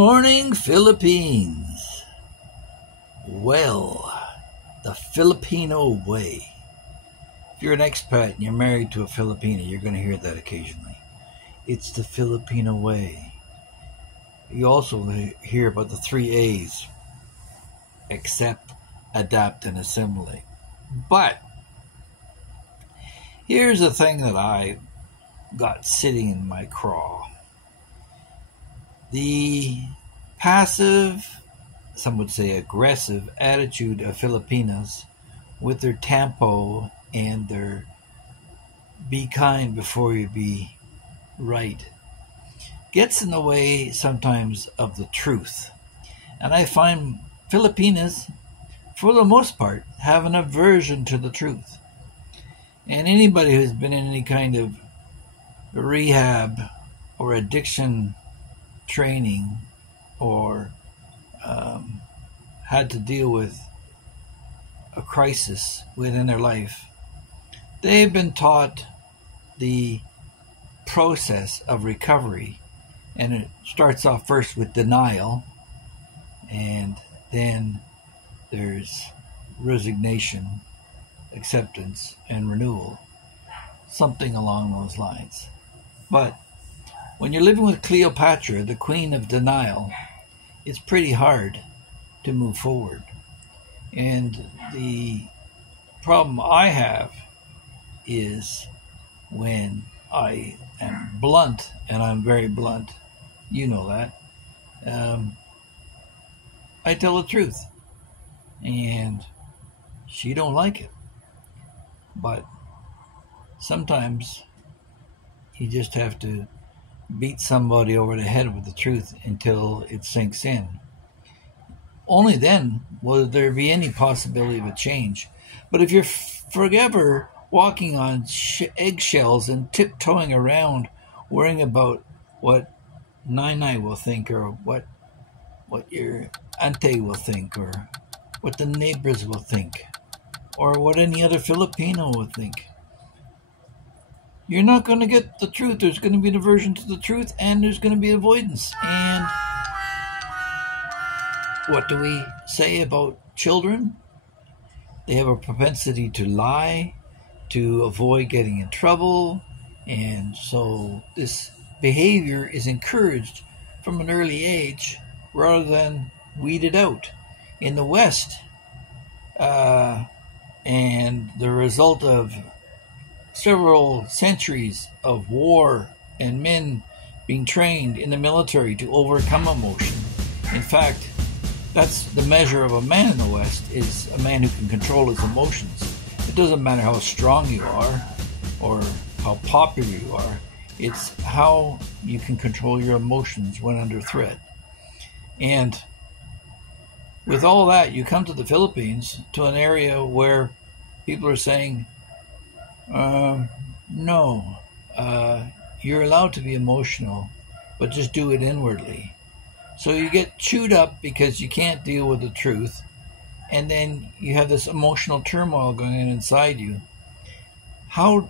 morning, Philippines. Well, the Filipino way. If you're an expat and you're married to a Filipina, you're going to hear that occasionally. It's the Filipino way. You also hear about the 3 A's. Accept, adapt, and assimilate. But here's the thing that I got sitting in my craw. The passive, some would say aggressive, attitude of Filipinas with their tempo and their be kind before you be right gets in the way sometimes of the truth. And I find Filipinas, for the most part, have an aversion to the truth. And anybody who's been in any kind of rehab or addiction training or had to deal with a crisis within their life, they've been taught the process of recovery, and it starts off first with denial, and then there's resignation, acceptance, and renewal, something along those lines. But when you're living with Cleopatra, the queen of denial, it's pretty hard to move forward. And the problem I have is when I am blunt, and I'm very blunt, you know that, I tell the truth. And she don't like it. But sometimes you just have to beat somebody over the head with the truth until it sinks in. Only then will there be any possibility of a change. But if you're forever walking on eggshells and tiptoeing around, worrying about what Nai will think, or what your auntie will think, or what the neighbors will think, or what any other Filipino will think, you're not going to get the truth. There's going to be an aversion to the truth, and there's going to be avoidance. And what do we say about children? They have a propensity to lie, to avoid getting in trouble, and so this behavior is encouraged from an early age rather than weeded out. In the West, and the result of several centuries of war and men being trained in the military to overcome emotion. In fact, that's the measure of a man in the West, is a man who can control his emotions. It doesn't matter how strong you are or how popular you are. It's how you can control your emotions when under threat. And with all that, you come to the Philippines, to an area where people are saying, no, you're allowed to be emotional, but just do it inwardly. So you get chewed up because you can't deal with the truth, and then you have this emotional turmoil going on inside you. How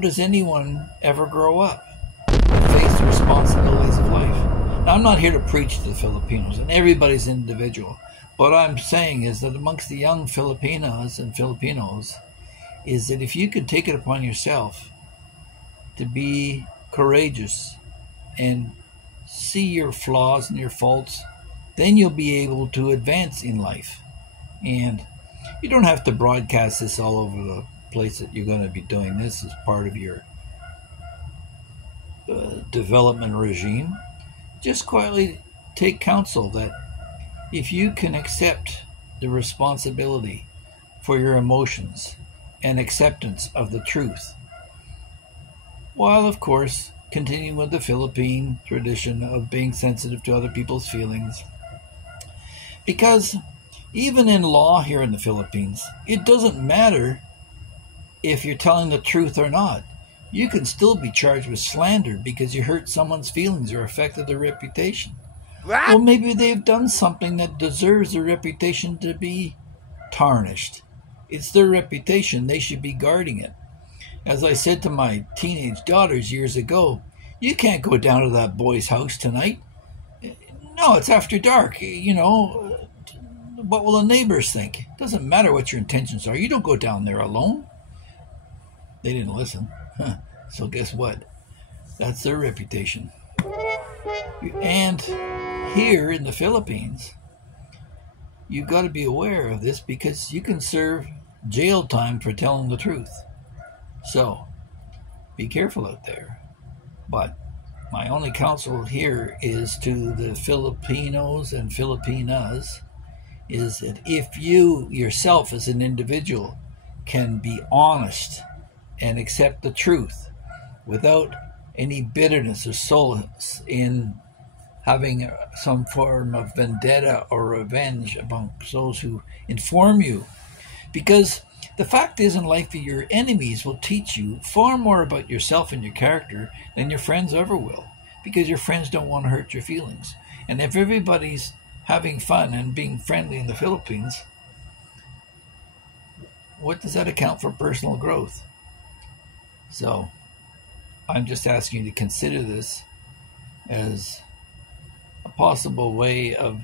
does anyone ever grow up and face the responsibilities of life? Now, I'm not here to preach to the Filipinos, and everybody's individual. What I'm saying is that amongst the young Filipinas and Filipinos, is that if you could take it upon yourself to be courageous and see your flaws and your faults, then you'll be able to advance in life. And you don't have to broadcast this all over the place that you're going to be doing this as part of your development regime. Just quietly take counsel that if you can accept the responsibility for your emotions and acceptance of the truth, while of course continuing with the Philippine tradition of being sensitive to other people's feelings. Because even in law here in the Philippines, it doesn't matter if you're telling the truth or not. You can still be charged with slander because you hurt someone's feelings or affected their reputation. Well, maybe they've done something that deserves their reputation to be tarnished. It's their reputation. They should be guarding it. As I said to my teenage daughters years ago, you can't go down to that boy's house tonight. No, it's after dark. You know, what will the neighbors think? It doesn't matter what your intentions are. You don't go down there alone. They didn't listen. So guess what? That's their reputation. And here in the Philippines, you've got to be aware of this because you can serve jail time for telling the truth. So be careful out there. But my only counsel here is to the Filipinos and Filipinas is that if you yourself as an individual can be honest and accept the truth without any bitterness or solace in having some form of vendetta or revenge amongst those who inform you. Because the fact is in life, your enemies will teach you far more about yourself and your character than your friends ever will, because your friends don't want to hurt your feelings. And if everybody's having fun and being friendly in the Philippines, what does that account for personal growth? So I'm just asking you to consider this as a possible way of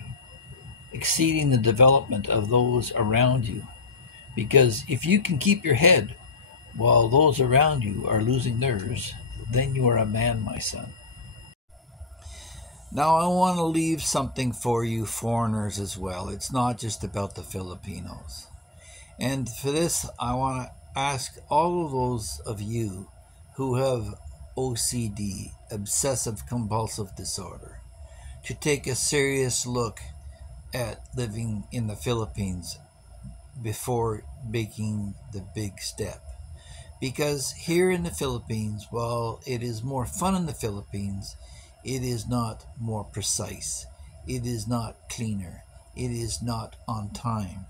exceeding the development of those around you. Because if you can keep your head while those around you are losing theirs, then you are a man, my son. Now I want to leave something for you foreigners as well. It's not just about the Filipinos. And for this, I want to ask all of those of you who have OCD, obsessive compulsive disorder, to take a serious look at living in the Philippines before making the big step. Because here in the Philippines, while it is more fun in the Philippines, it is not more precise. It is not cleaner. It is not on time.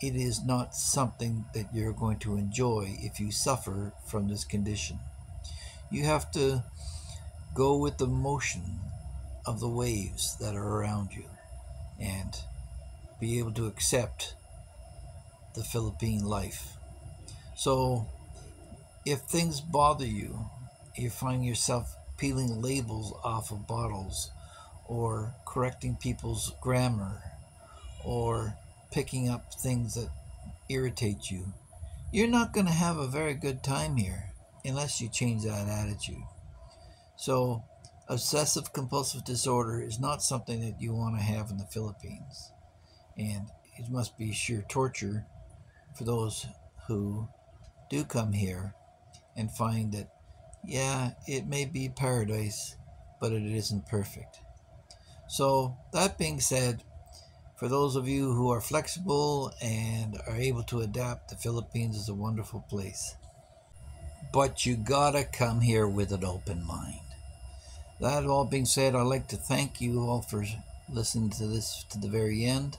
It is not something that you're going to enjoy if you suffer from this condition. You have to go with the motion of the waves that are around you and be able to accept the Philippine life. So if things bother you, you find yourself peeling labels off of bottles or correcting people's grammar or picking up things that irritate you, you're not going to have a very good time here unless you change that attitude. So obsessive compulsive disorder is not something that you want to have in the Philippines, and it must be sheer torture for those who do come here and find that, yeah, it may be paradise, but it isn't perfect. So that being said, for those of you who are flexible and are able to adapt, the Philippines is a wonderful place. But you gotta come here with an open mind. That all being said, I'd like to thank you all for listening to this to the very end.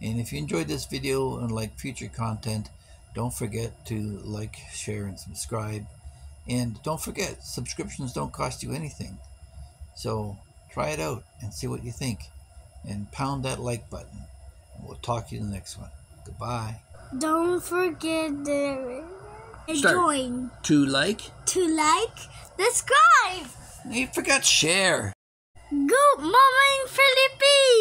And if you enjoyed this video and like future content, don't forget to like, share, and subscribe. And don't forget, subscriptions don't cost you anything. So try it out and see what you think. And pound that like button. And we'll talk to you in the next one. Goodbye. Don't forget to join. To like, Subscribe. you forgot share. Good morning, Philippines.